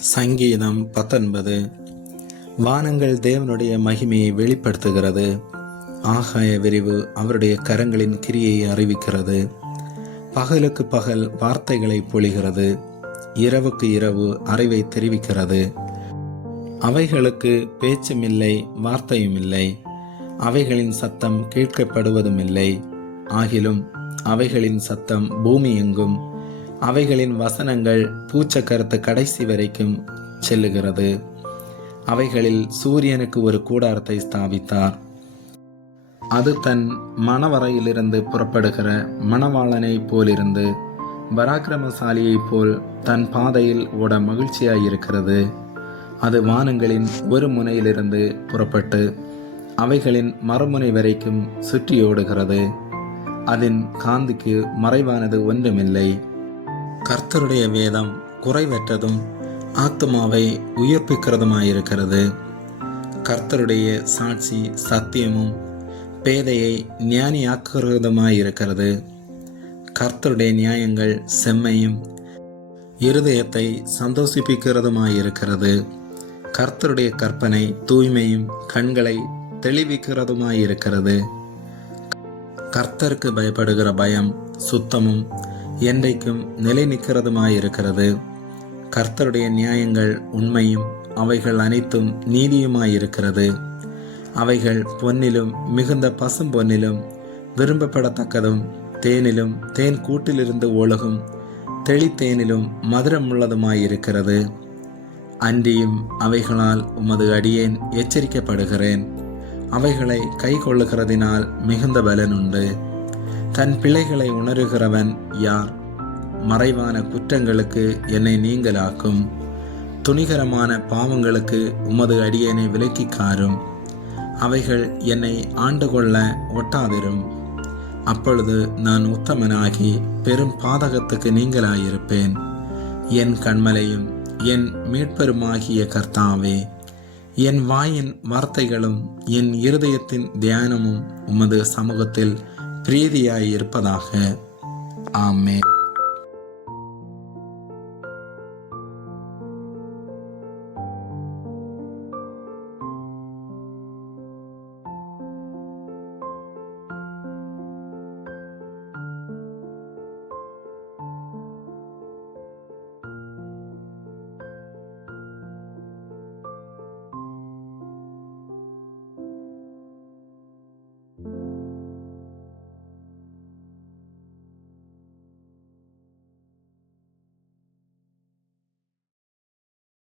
சங்கீதம் பத்தொன்பது. வானங்கள் தேவனுடைய மகிமையை வெளிப்படுத்துகிறது. ஆகாய விரிவு அவருடைய கரங்களின் கிரியை அறிவிக்கிறது. பகலுக்கு பகல் வார்த்தைகளை பொழிகிறது. இரவுக்கு இரவு அறிவை தெரிவிக்கிறது. அவைகளுக்கு பேச்சும் இல்லை வார்த்தையும் இல்லை அவைகளின் சத்தம் கேட்கப்படுவதும் இல்லை ஆகிலும் அவைகளின் சத்தம் பூமி எங்கும் அவைகளின் வசனங்கள் பூச்சக்கரத்து கடைசி வரைக்கும் செல்லுகிறது. அவைகளில் சூரியனுக்கு ஒரு கூடாரத்தை ஸ்தாபித்தார். அது தன் மணவரையிலிருந்து புறப்படுகிற மணவாளனை போலிருந்து பராக்கிரமசாலியைப் போல் தன் பாதையில் ஓட மகிழ்ச்சியாயிருக்கிறது. அது வானங்களின் ஒரு முனையிலிருந்து புறப்பட்டு அவைகளின் மறுமுனை வரைக்கும் சுற்றியோடுகிறது. அதன் காந்திக்கு மறைவானது ஒன்றுமில்லை. கர்த்தருடைய வேதம் குறைவற்றதும் ஆத்மாவை உயிர்ப்பிக்கிறதுமாயிருக்கிறது. கர்த்தருடைய சாட்சி சத்தியமும் பேதையை ஞானியாக்குகிறதுமாயிருக்கிறது கர்த்தருடைய நியாயங்கள் செம்மையும் இருதயத்தை சந்தோஷிப்பிக்கிறதுமாயிருக்கிறது. கர்த்தருடைய கற்பனை தூய்மையும் கண்களை தெளிவிக்கிறதுமாயிருக்கிறது. கர்த்தருக்கு பயப்படுகிற பயம் சுத்தமும் என்றைக்கும் நிலை நிற்கிறதுமாயிருக்கிறது. கர்த்தருடைய நியாயங்கள் உண்மையும் அவைகள் அனைத்தும் நீதியுமாயிருக்கிறது. அவைகள் பொன்னிலும் மிகுந்த பசும் பொன்னிலும் விரும்பப்படத்தக்கதும் தேனிலும் தேன் கூட்டிலிருந்து ஒழுகும் தெளித்தேனிலும் மதுரம் உள்ளதுமாயிருக்கிறது அன்றியும் அவைகளால் உமது அடியேன் எச்சரிக்கப்படுகிறேன். அவைகளை கை கொள்ளுகிறதினால் மிகுந்த பலன் உண்டு தன் பிழைகளை உணருகிறவன் யார்? மறைவான குற்றங்களுக்கு என்னை நீங்களாக்கும் துணிகரமான பாவங்களுக்கு உமது அடியேனை விலக்கி காரும். அவைகள் என்னை ஆண்டு கொள்ள ஒட்டாதிரும். அப்பொழுது நான் உத்தமனாகி பெரும் பாதகத்துக்கு நீங்களாயிருப்பேன். என் கண்மலையும் என் மீட்பெருமாகிய கர்த்தாவே என் வாயின் வார்த்தைகளும் என் இருதயத்தின் தியானமும் உமது சமூகத்தில் பிரீதியாயிருப்பதாக ஆமே